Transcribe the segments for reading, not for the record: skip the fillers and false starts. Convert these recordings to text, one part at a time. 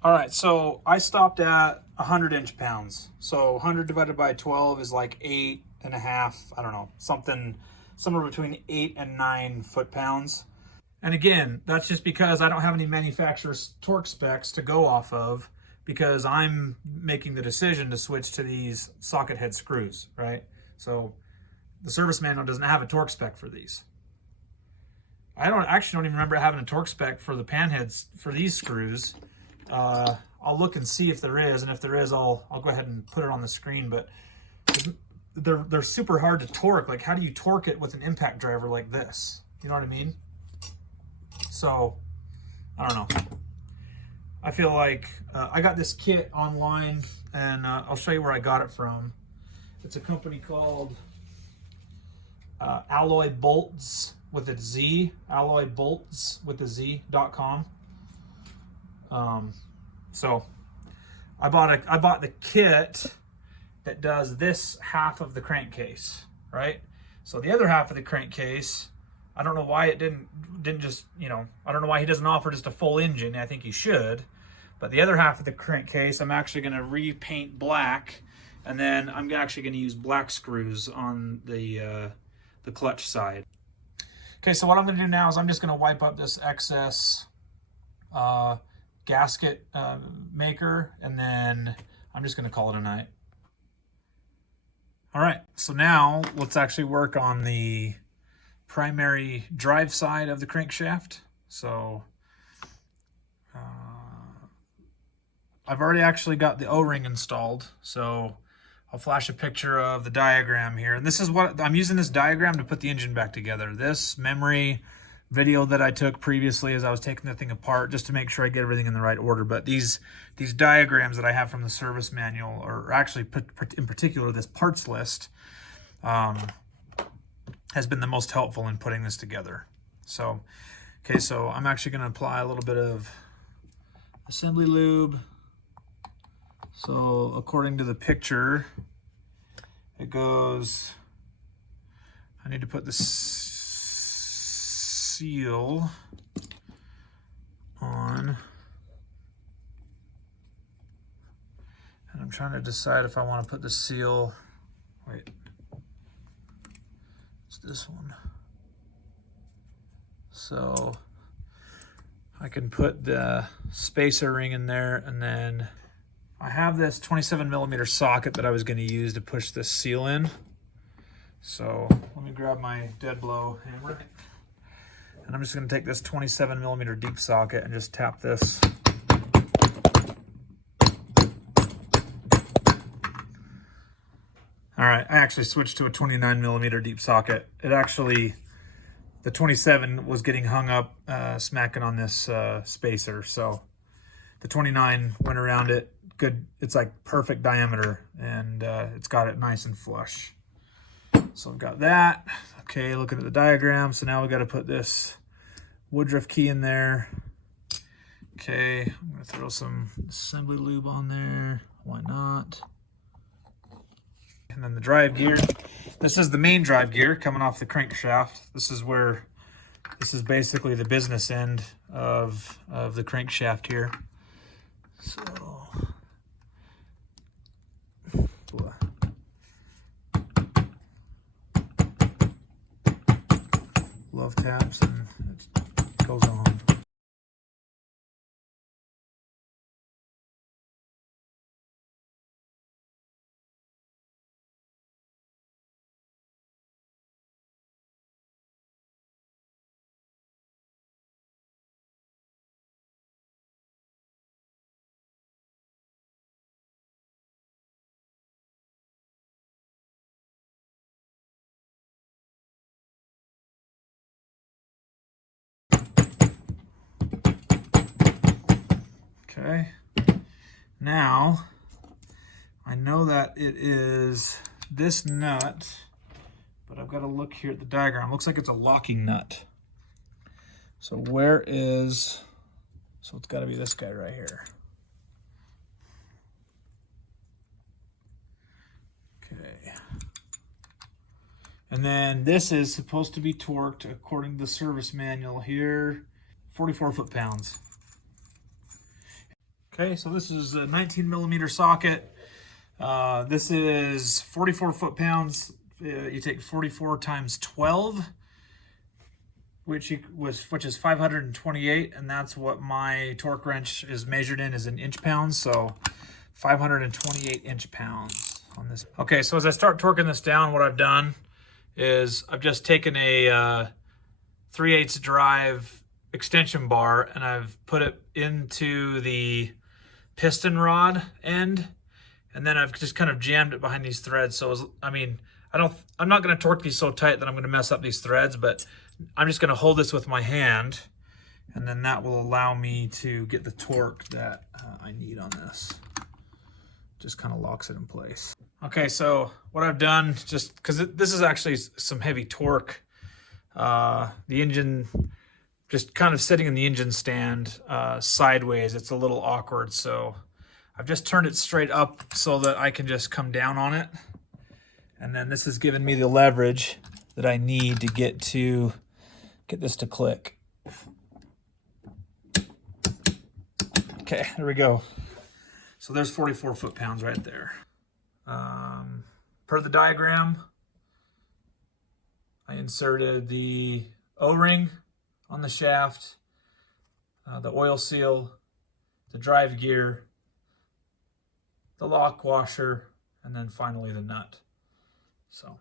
All right, so I stopped at 100 inch-pounds. So 100 divided by 12 is like 8.5, I don't know, somewhere between 8 and 9 foot-pounds. And again, that's just because I don't have any manufacturer's torque specs to go off of, because I'm making the decision to switch to these socket head screws, right? So the service manual doesn't have a torque spec for these. I don't even remember having a torque spec for the pan heads for these screws. I'll look and see if there is, and if there is, I'll go ahead and put it on the screen. But they're super hard to torque. Like, how do you torque it with an impact driver like this? You know what I mean? So I don't know. I feel like I got this kit online, and I'll show you where I got it from. It's a company called Alloy Bolts with a Z, Alloy Bolts with a Z.com. So I bought the kit that does this half of the crankcase, right? So the other half of the crankcase, I don't know why it didn't just, you know, I don't know why he doesn't offer just a full engine. I think he should. But the other half of the crankcase, I'm actually going to repaint black, and then I'm actually going to use black screws on the clutch side. Okay, so what I'm going to do now is I'm just going to wipe up this excess gasket maker, and then I'm just going to call it a night. All right, so now let's actually work on the primary drive side of the crankshaft. So I've already actually got the O-ring installed, so I'll flash a picture of the diagram here. And this is what I'm using, this diagram to put the engine back together. This memory video that I took previously as I was taking the thing apart, just to make sure I get everything in the right order. But these diagrams that I have from the service manual, or actually in particular this parts list, has been the most helpful in putting this together. So, okay, so I'm actually going to apply a little bit of assembly lube. So according to the picture, it goes, I need to put the seal on, and I'm trying to decide if I want to put the seal, wait, it's this one. So I can put the spacer ring in there, and then I have this 27mm socket that I was going to use to push this seal in. So let me grab my dead blow hammer, and I'm just going to take this 27mm deep socket and just tap this. All right, I actually switched to a 29mm deep socket. It actually, the 27 was getting hung up smacking on this spacer, so the 29 went around it. Good, it's like perfect diameter, and it's got it nice and flush. So I've got that. Okay, looking at the diagram, so now we got to put this Woodruff key in there. Okay, I'm gonna throw some assembly lube on there. Why not? And then the drive gear. This is the main drive gear coming off the crankshaft. This is basically the business end of the crankshaft here. So love taps, and it goes on. Okay, now I know that it is this nut, but I've got to look here at the diagram. Looks like it's a locking nut. So where is, so it's got to be this guy right here. Okay. And then this is supposed to be torqued, according to the service manual here, 44 foot-pounds. Okay, so this is a 19 millimeter socket. This is 44 foot-pounds. You take 44 times 12, which is 528, and that's what my torque wrench is measured in, is in inch-pounds. So 528 inch-pounds on this. Okay, so as I start torquing this down, what I've done is I've just taken a 3/8 drive extension bar and I've put it into the piston rod end, and then I've just kind of jammed it behind these threads. So I'm not going to torque these so tight that I'm going to mess up these threads, but I'm just going to hold this with my hand, and then that will allow me to get the torque that I need on this. Just kind of locks it in place. Okay, so what I've done, just because this is actually some heavy torque, the engine just kind of sitting in the engine stand sideways, it's a little awkward. So I've just turned it straight up so that I can just come down on it. And then this has given me the leverage that I need to get this to click. Okay, there we go. So there's 44 foot-pounds right there. Per the diagram, I inserted the O-ring on the shaft, the oil seal, the drive gear, the lock washer, and then finally the nut. So,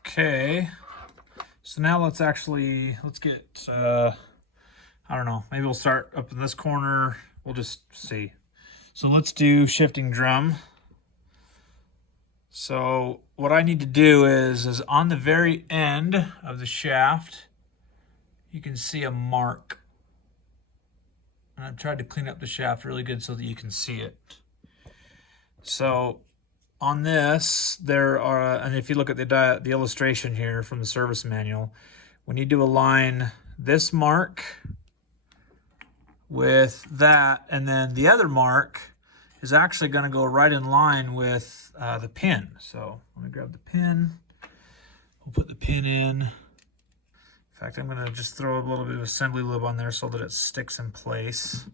okay. So now let's get, I don't know, maybe we'll start up in this corner. We'll just see. So let's do shifting drum. So what I need to do is on the very end of the shaft, you can see a mark. And I've tried to clean up the shaft really good so that you can see it. So on this, there are, and if you look at the illustration here from the service manual, we need to align this mark with that, and then the other mark is actually going to go right in line with the pin. So let me grab the pin. We'll put the pin in. In fact, I'm going to just throw a little bit of assembly lube on there so that it sticks in place.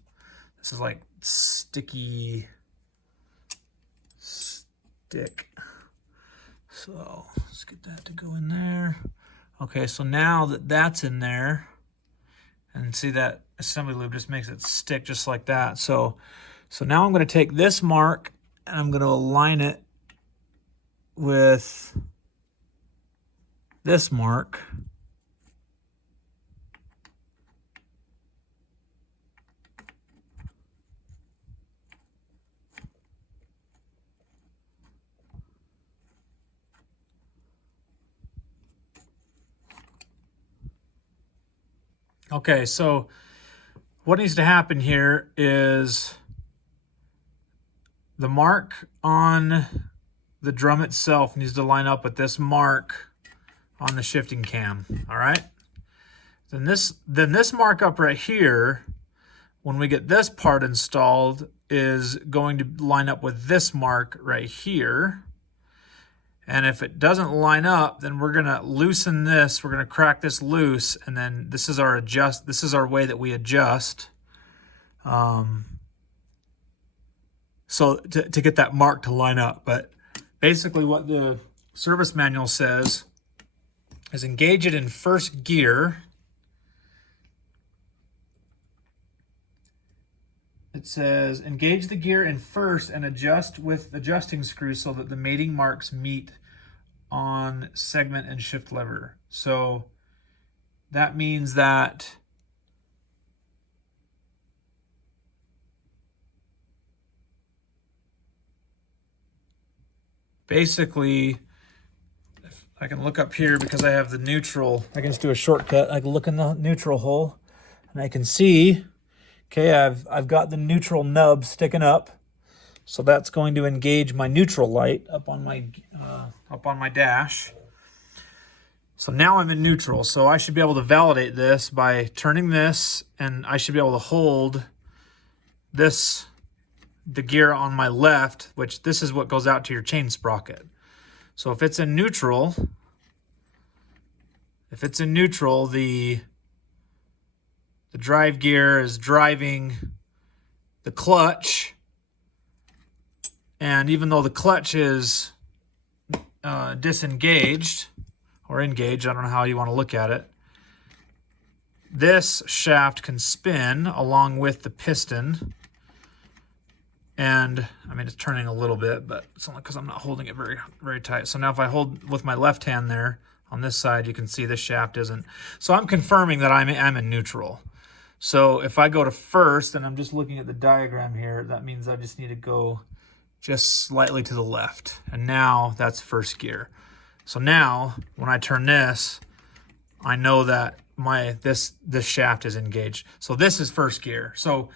This is like sticky stick. So let's get that to go in there. Okay, so now that that's in there, and see that assembly lube just makes it stick just like that. So now I'm going to take this mark and I'm going to align it with this mark. Okay, so what needs to happen here is the mark on the drum itself needs to line up with this mark on the shifting cam, all right? Then this mark up right here, when we get this part installed, is going to line up with this mark right here. And if it doesn't line up, then we're gonna loosen this, we're gonna crack this loose, and then this is our way that we adjust. So to get that mark to line up. But basically what the service manual says is engage it in first gear. It says engage the gear in first and adjust with adjusting screws so that the mating marks meet on segment and shift lever. So that means that basically, if I can look up here because I have the neutral, I can just do a shortcut. I can look in the neutral hole and I can see, okay, I've got the neutral nub sticking up. So that's going to engage my neutral light up on my dash. So now I'm in neutral. So I should be able to validate this by turning this, and I should be able to hold this, the gear on my left, which this is what goes out to your chain sprocket. So if it's in neutral, the drive gear is driving the clutch. And even though the clutch is disengaged or engaged, I don't know how you want to look at it, this shaft can spin along with the piston. And I mean, it's turning a little bit, but it's only because I'm not holding it very tight. So now if I hold with my left hand there on this side, you can see this shaft isn't. So I'm confirming that I'm in neutral. So if I go to first, and I'm just looking at the diagram here, that means I just need to go just slightly to the left. And now that's first gear. So now when I turn this, I know that this shaft is engaged. So this is first gear. So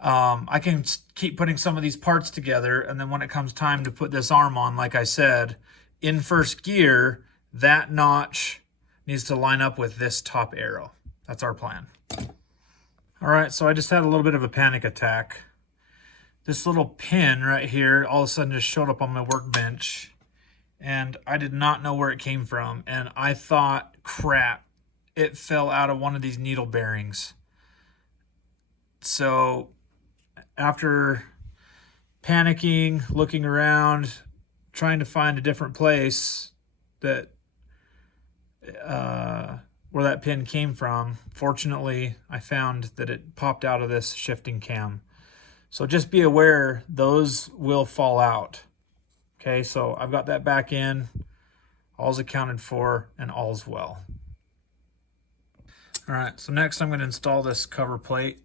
I can keep putting some of these parts together, and then when it comes time to put this arm on, like I said, in first gear, that notch needs to line up with this top arrow. That's our plan. All right, so I just had a little bit of a panic attack. This little pin right here all of a sudden just showed up on my workbench, and I did not know where it came from, and I thought, crap, it fell out of one of these needle bearings. So after panicking, looking around, trying to find a different place that where that pin came from, fortunately, I found that it popped out of this shifting cam. So just be aware, those will fall out. Okay, so I've got that back in, all's accounted for, and all's well. All right, so next I'm going to install this cover plate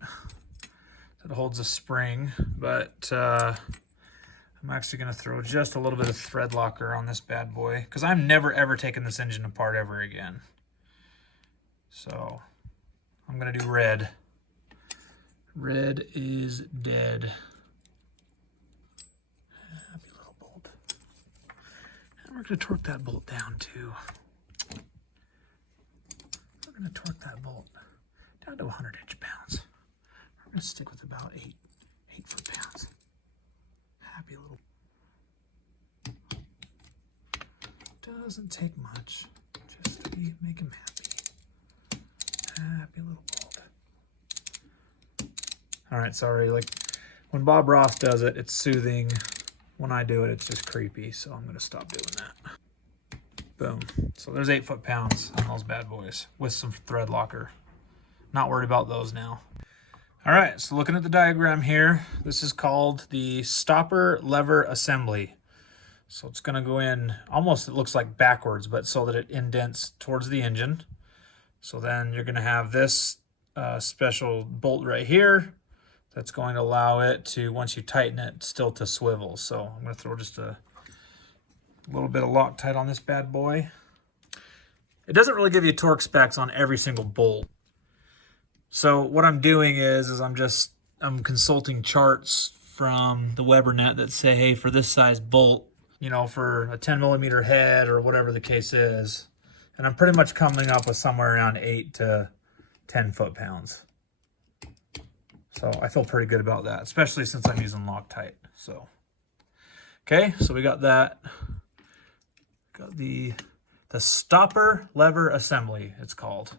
that holds a spring, but I'm actually going to throw just a little bit of thread locker on this bad boy, because I'm never ever taking this engine apart ever again. So I'm going to do red. Red is dead. Happy little bolt. And we're going to torque that bolt down too. We're going to torque that bolt down to 100 inch-pounds. We're going to stick with about 8 foot-pounds. Happy little. Doesn't take much, just to make him happy. Happy little bolt. All right, sorry, like when Bob Ross does it, it's soothing. When I do it, it's just creepy, so I'm going to stop doing that. Boom. So there's 8 foot-pounds on those bad boys with some thread locker. Not worried about those now. All right, so looking at the diagram here, this is called the stopper lever assembly. So it's going to go in almost, it looks like backwards, but so that it indents towards the engine. So then you're going to have this special bolt right here that's going to allow it to, once you tighten it, still to swivel. So I'm going to throw just a little bit of Loctite on this bad boy. It doesn't really give you torque specs on every single bolt. So what I'm doing is I'm consulting charts from the WeberNet that say, hey, for this size bolt, you know, for a 10 millimeter head or whatever the case is. And I'm pretty much coming up with somewhere around 8 to 10 foot-pounds. So I feel pretty good about that, especially since I'm using Loctite. So, okay, so we got that. Got the stopper lever assembly, it's called.